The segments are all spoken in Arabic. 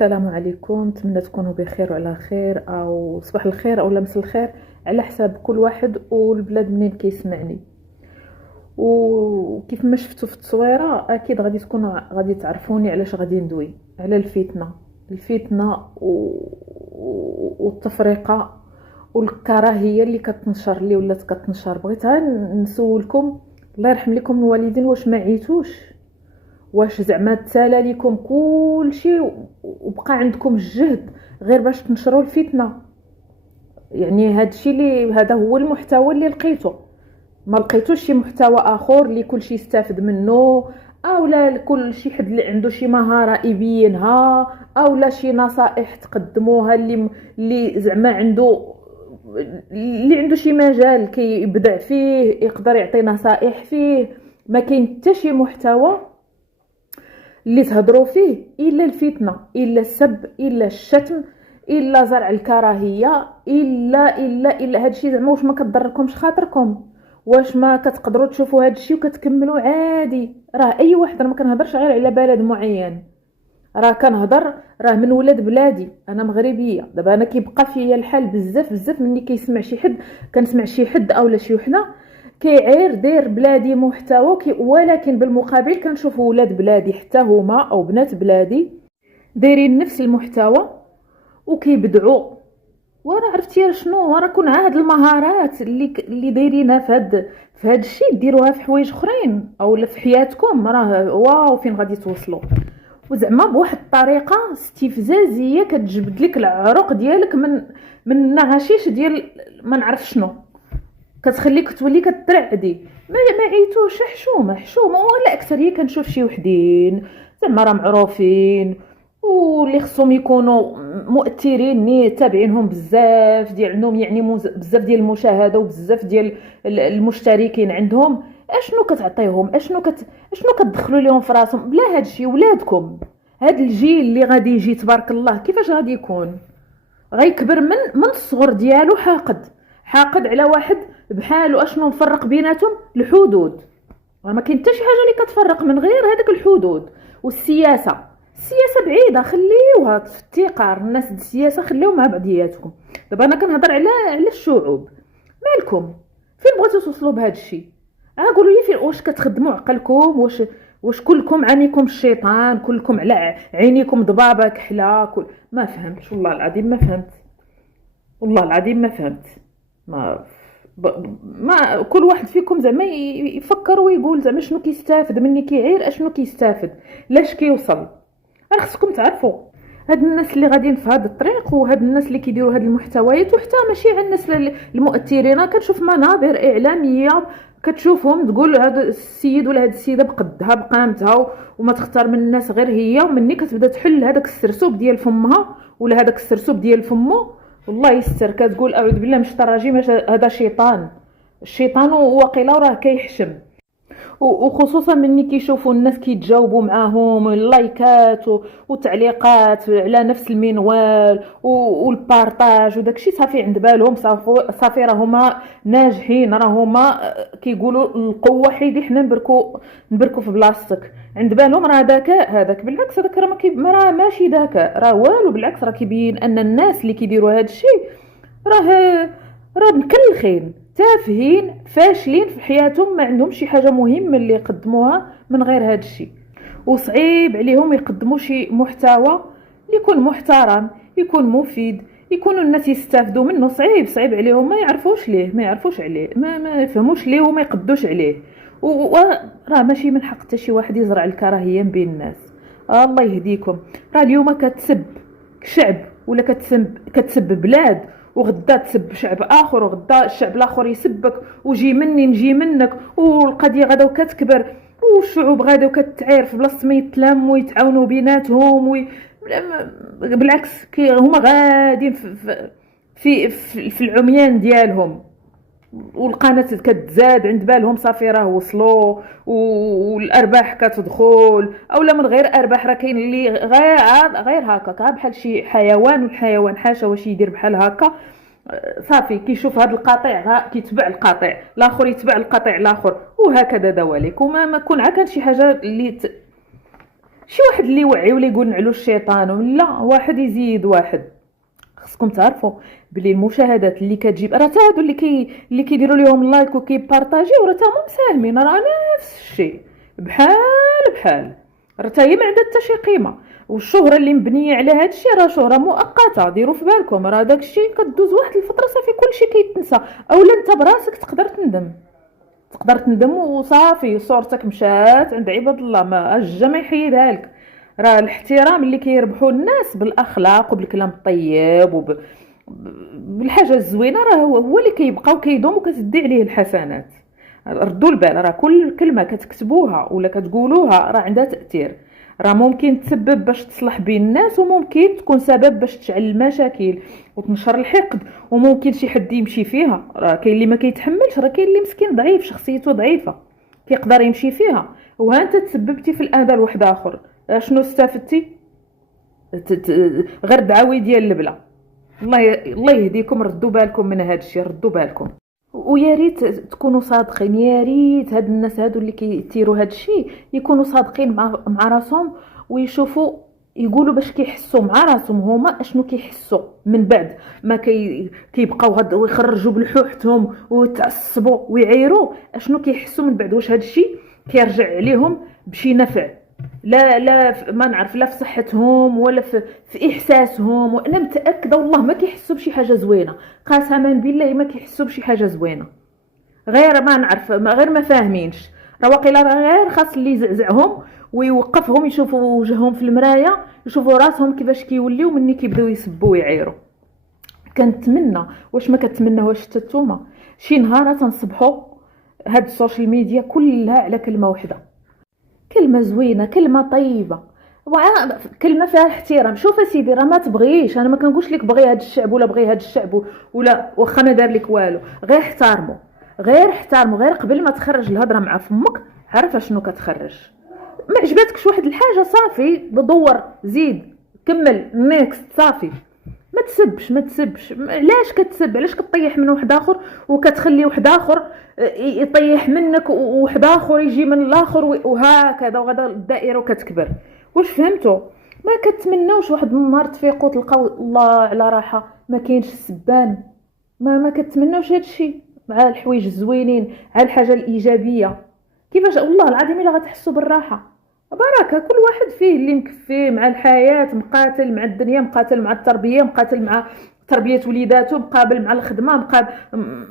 السلام عليكم، نتمنى تكونوا بخير وعلى خير او صباح الخير او لمس الخير على حساب كل واحد والبلاد منين كيسمعني. وكيف ما شفتوا في التصويره اكيد غادي تعرفوني علاش غادي ندوي على الفتنه والتفرقه والكراهيه اللي كتنشر اللي ولات كتنشر. بغيت نسولكم الله يرحم لكم الوالدين، واش ما عيتوش؟ واش زعما تسالى لكم كل شيء وبقى عندكم الجهد غير باش تنشروا الفتنه؟ يعني هذا هو المحتوى اللي لقيته، ما لقيتوش شي محتوى اخر اللي كل شيء يستافد منه، او لا كل شي حد اللي عنده شي مهاره يبينها، او لا شي نصائح تقدموها اللي زعما عنده شي مجال كيبدع فيه يقدر يعطي نصائح فيه. ما كاين حتى شي محتوى اللي تهضروا فيه الا الفتنه، الا السب، الا الشتم، الا زرع الكراهيه، الا هادشي. زعما واش ما كتضركمش خاطركم؟ واش ما كتقدروا تشوفوا هادشي وكتكملوا عادي؟ راه اي واحد، ما كنهضرش غير على بلد معين، راه كنهضر راه من ولاد بلادي. انا مغربيه دابا، انا كيبقى فيا الحال بزاف ملي كيسمع شي حد، كنسمع شي حد اولا شي وحده كيعير داير بلادي محتوى ولكن بالمقابل كنشوف ولاد بلادي حتى هما او بنات بلادي دايرين نفس المحتوى وكيبدعوا. وانا عرفتي شنو؟ راه كون هاد المهارات اللي دايرينها في هاد الشيء ديروها في حوايج اخرين او في حياتكم، راه واو فين غادي توصلوا. وزعما بواحد الطريقه استفزازيه كتجبد لك العروق ديالك من النغاشيش ديال ما نعرف شنو، كتخليك تولي كترعدي. ما عيتوش حشومه ولا اكثريه كنشوف شي وحدين زعما راه معروفين واللي خصهم يكونوا مؤثرين ني تابعينهم بزاف ديال عندهم، يعني بزاف ديال المشاهده وبزاف ديال المشتركين عندهم. اشنو كتعطيهم؟ اشنو كتدخلوا لهم في راسهم؟ بلا هادشي ولادكم، هاد الجيل اللي غادي يجي تبارك الله كيفاش غادي يكون؟ غيكبر من الصغر ديالو حاقد على واحد بحالو. اشنو نفرق بيناتهم؟ الحدود. ما كاين حتى شي حاجه اللي كتفرق من غير هذاك الحدود. والسياسه بعيده، خليوها في التقار. الناس السياسه خليوهم مع بعضياتكم. دابا انا كنهضر على الشعوب. مالكم؟ فين بغيتوا توصلوا بهذا الشيء؟ قولوا لي فين؟ واش كتخدموا عقلكم؟ واش كلكم عينيكم الشيطان؟ كلكم على عينيكم ضبابه كحله؟ ما فهمتش والله العظيم، ما فهمت. ما كل واحد فيكم زعما يفكر ويقول زعما شنو كيستافد مني كيعير، اشنو كيستافد، لاش كيوصل. راه خصكم تعرفوا هاد الناس اللي غاديين في هاد الطريق وهاد الناس اللي كيديروا هاد المحتويات، وحتى ماشي على الناس المؤثرين. كنشوف منابر اعلاميه كتشوفهم تقول هذا السيد ولا هاد السيده بقدها بقامتها وما تختار من الناس غير هي، ومني كتبدا تحل هذاك السرسوب ديال فمها ولا هذاك السرسوب ديال فمه والله يستر كتقول اعوذ بالله من الشيطان الرجيم، هذا الشيطان وقيله راه كيحشم. وخصوصا مني كيشوفوا الناس كيتجاوبوا معاهم اللايكات والتعليقات على نفس المنوال والبارطاج وداكشي، صافي عند بالهم صافي راهما ناجحين، راهما كيقولوا القوه حيدي حنا نبركو في بلاصتك. عند بالهم راه ذكاء هذاك. بالعكس هذاك راه ماشي ذكاء، راه والو. بالعكس راه كيبين ان الناس اللي كيديروا هذا الشيء راه مكلخين، تافهين، فاشلين في حياتهم، ما عندهم شي حاجه مهمه اللي يقدموها من غير هذا الشيء. وصعيب عليهم يقدموا شي محتوى يكون محترم، يكون مفيد، يكونوا الناس يستافدوا منه. صعيب عليهم، ما يعرفوش عليه، ما يفهموش ليه وما يقدوش عليه. وراه ماشي من حق حتى شي واحد يزرع الكراهيه بين الناس. الله يهديكم. راه اليوم كتسب شعب ولا كتسب بلاد، وغدا تسب شعب اخر، وغدا الشعب الاخر يسبك، وجي مني نجي منك، والقضيه غدا وكتكبر، والشعوب غدا وكتعير في بلاصه ما يتلاموا ويتعاونوا بيناتهم بالعكس هما غاديين في العميان ديالهم، والقناه كتزاد عند بالهم صافي راه وصلوا والارباح كتدخل. اولا من غير ارباح راه كاين اللي غير هكا بحال شي حيوان، والحيوان حاشا واش يدير بحال هكا. صافي كيشوف هذا القطيع كيتبع القطيع الاخر، يتبع القطيع الاخر، وهكذا دواليك. وما كون كان شي حاجه اللي شي واحد اللي يوعي ولا يقول نعلو الشيطان، ولا واحد يزيد واحد. خصكم تعرفوا بلي المشاهدات اللي كتجيب راه تا هادو اللي كيديروا لهم لايك وكيبارطاجيو راه تا هما مساهمين، راه نفس الشيء، بحال راه تا هي ما عندها حتى شي قيمه. والشهره اللي مبنيه على هذا الشيء راه شهره مؤقته، ديروا في بالكم، راه داك الشيء كدوز واحد الفتره صافي كلشي كيتنسى، اولا انت براسك تقدر تندم وصافي، صورتك مشات عند عباد الله، ما اجا ما يحيدها لك. راه الاحترام اللي كيربحوا الناس بالاخلاق وبالكلام الطيب بالحاجه الزوينه، راه هو اللي كيبقى وكيدوم وكتدي عليه الحسنات. ردوا البال، راه كل كلمه كتكتبوها ولا كتقولوها راه عندها تاثير، راه ممكن تسبب باش تصلح بين الناس، وممكن تكون سبب باش تشعل المشاكل وتنشر الحقد، وممكن شي حد يمشي فيها. راه كاين اللي ما كيتحملش، راه كاين اللي مسكين ضعيف شخصيته ضعيفه كيقدر يمشي فيها، وها انت تسببتي في الاذى لواحد اخر. شنو استفدتي؟ غير دعاوي ديال البلا. الله يهديكم، ردوا بالكم من هذا الشيء، ردوا بالكم. ويا ريت تكونوا صادقين، يا ريت هاد الناس هادو اللي كيثيروا هاد الشيء يكونوا صادقين مع راسهم، ويشوفوا يقولوا باش كيحسوا مع راسهم هما اشنو كيحسوا، من بعد ما كيبقاو غد ويخرجوا بالحوحتهم ويتعصبوا ويعيروا اشنو كيحسوا من بعد، واش هاد الشيء كيرجع عليهم بشي نفع، لا ما نعرف، لا في صحتهم ولا في احساسهم. وانا متاكده والله ما كيحسوا بشي حاجه زوينه، قسما بالله ما كيحسوا بشي حاجه زوينه، غير ما نعرف، غير ما فاهمينش. راه واقيلا راه غير خاص اللي يزعزعهم ويوقفهم، يشوفوا وجههم في المرايه، يشوفوا راسهم كيفاش كيوليو مني كيبداو يسبوا ويعيروا. كنتمنى، واش ما كتمناوش حتى نتوما، شي نهار تنصبحوا هاد السوشيال ميديا كلها على كلمه واحده، كلمه زوينه، كلمه طيبه، كلمه فيها الاحترام. شوف سيدي، راه ما تبغيش، انا ما كنقولش لك بغي هذا الشعب ولا بغي هذا الشعب ولا واخا ما دار لك والو، غير احترموا، غير قبل ما تخرج الهضره مع فمك عرف شنو كتخرج. ما عجبتكش واحد الحاجه صافي دور، زيد، كمل نيكست، صافي. ما تسبش. علاش كتسب؟ علاش كطيح من واحد اخر وكتخلي واحد اخر يطيح منك، وواحد اخر يجي من الاخر، وهكذا وغدا الدائره وكتكبر. واش فهمتوا؟ ما كتمناوش واحد النهار تفيقوا تلقاو الله على راحه ما كاينش السبان؟ ما كتمناوش هذا الشيء مع الحوايج الزوينين، على الحاجه الايجابيه. كيفاش والله العظيم الا غتحسوا بالراحه بركه، كل واحد فيه اللي مكفيه مع الحياه، مقاتل مع الدنيا، مقاتل مع التربيه، مقاتل مع تربيه وليداته، مقابل مع الخدمه،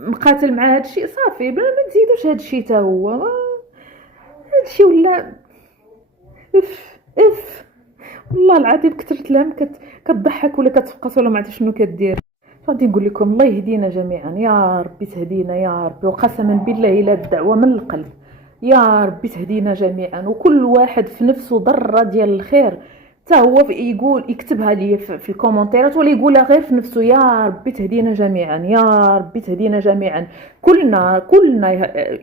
مقاتل مع هذا الشيء، صافي. ما تزيدوش هذا الشيء حتى هو، هذا الشيء ولا اف والله العظيم كثرت لهم كتضحك ولا كتفقص ولا ما عرفت شنو كدير. غادي نقول لكم الله يهدينا جميعا، يا ربي تهدينا يا ربي، وقسما بالله الا الدعوه من القلب، يا ربي تهدينا جميعا، وكل واحد في نفسه ذره ديال الخير حتى هو يقول يكتبها لي في الكومنتيرات، ولا يقولها غير في نفسه، يا ربي تهدينا جميعا، يا ربي تهدينا جميعا، كلنا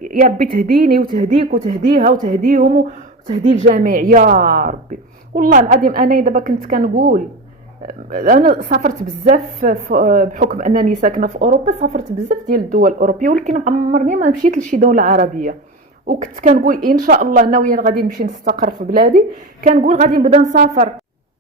يا ربي تهديني وتهديك وتهديها وتهديهم وتهدي الجميع يا ربي. والله العظيم انا دابا كنت كنقول، انا سافرت بزاف بحكم انني ساكنه في اوروبا، سافرت بزاف ديال الدول الاوروبيه، ولكن عمرني ما مشيت لشي دوله عربيه. وكنت كنقول ان شاء الله ناويه غادي نمشي نستقر في بلادي، كنقول غادي نبدا نسافر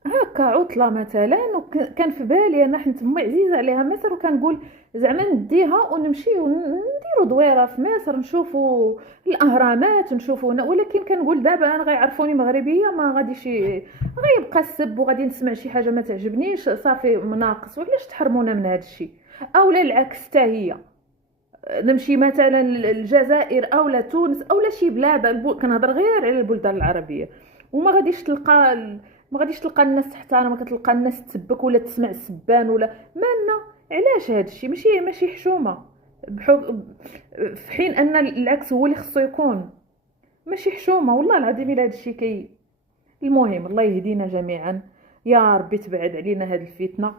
هكا عطله مثلا، وكان في بالي انا حنت امي عزيزه عليها مصر، وكنقول زعما نديها ونمشي ونديروا دويره في مصر، نشوفوا الاهرامات، نشوفوا، ولكن كنقول دابا انا غيعرفوني مغربيه، ما غاديش غيبقى السب، وغادي نسمع شي حاجه ما تعجبنيش، صافي مناقص. وعلاش تحرمونا من هذا الشيء؟ اولا العكس حتى هي، نمشي مثلا الجزائر اولا تونس اولا شي بلاد، كنهضر غير على البلدان العربيه، وما غاديش تلقى الناس تحترم، ما كتلقى الناس تسبك ولا تسمع السبان ولا مالنا. علاش هذا الشيء ماشي حشومه، في حين ان العكس هو اللي خصو يكون، ماشي حشومه والله العظيم الا هذا الشيء المهم الله يهدينا جميعا، يا ربي تبعد علينا هذه الفتنه،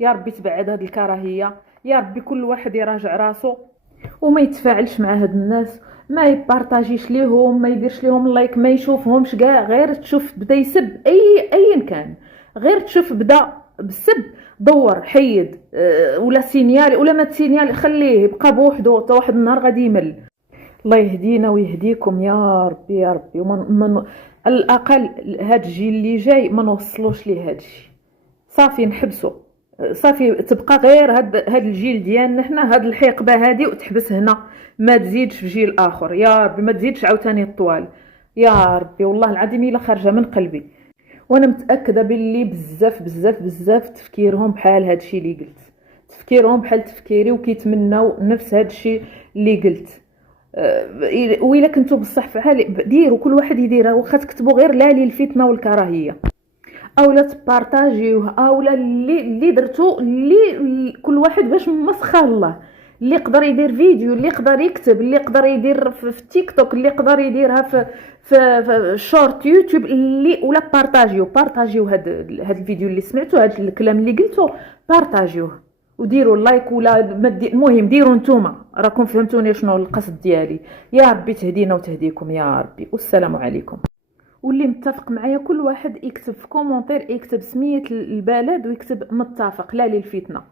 يا ربي تبعد هذه الكراهيه، يا ربي كل واحد يراجع راسو وما يتفاعلش مع هاد الناس، ما يبارطاجيش ليهم، ما يديرش ليهم لايك، ما يشوفهمش كاع، غير تشوف بدا يسب ايا كان، غير تشوف بدا بالسب دور حيد، ولا سينيال ولا ما تسينيال خليه يبقى بوحدو حتى واحد النهار غادي يمل. الله يهدينا ويهديكم يا ربي يا ربي. على الاقل هاد الجيل اللي جاي ما نوصلوش ليه هاد الشيء، صافي نحبسو، صافي تبقى غير هاد الجيل ديالنا حنا، هاد الحقبه هادي وتحبس هنا، ما تزيدش في جيل اخر يا ربي، ما تزيدش عاوتاني الطوال يا ربي، والله العظيم الا خارجه من قلبي. وانا متاكده باللي بزاف بزاف بزاف تفكيرهم بحال هادشي اللي قلت، تفكيرهم بحال تفكيري وكيتمناو نفس هادشي اللي قلت. وإلا كنتو بصح فعال ديروا، كل واحد يديرها، واخا تكتبوا غير لا للفتنه والكراهيه، اولا تبارطاجيوه، اولا اللي درتو، اللي كل واحد باش مسخر الله، اللي يقدر يدير فيديو، اللي يقدر يكتب، اللي يقدر يدير في تيك توك، اللي يقدر يديرها في شورت يوتيوب، اللي ولا بارطاجيو هاد الفيديو اللي سمعتو، هاد الكلام اللي قلتو بارطاجيوه وديروا لايك، ولا المهم ديروا نتوما، راكم فهمتوني شنو القصد ديالي. يا ربي تهدينا وتهديكم يا ربي، والسلام عليكم. واللي متفق معايا كل واحد يكتب في كومونتير، يكتب سمية البلد ويكتب متفق لا للفتنة.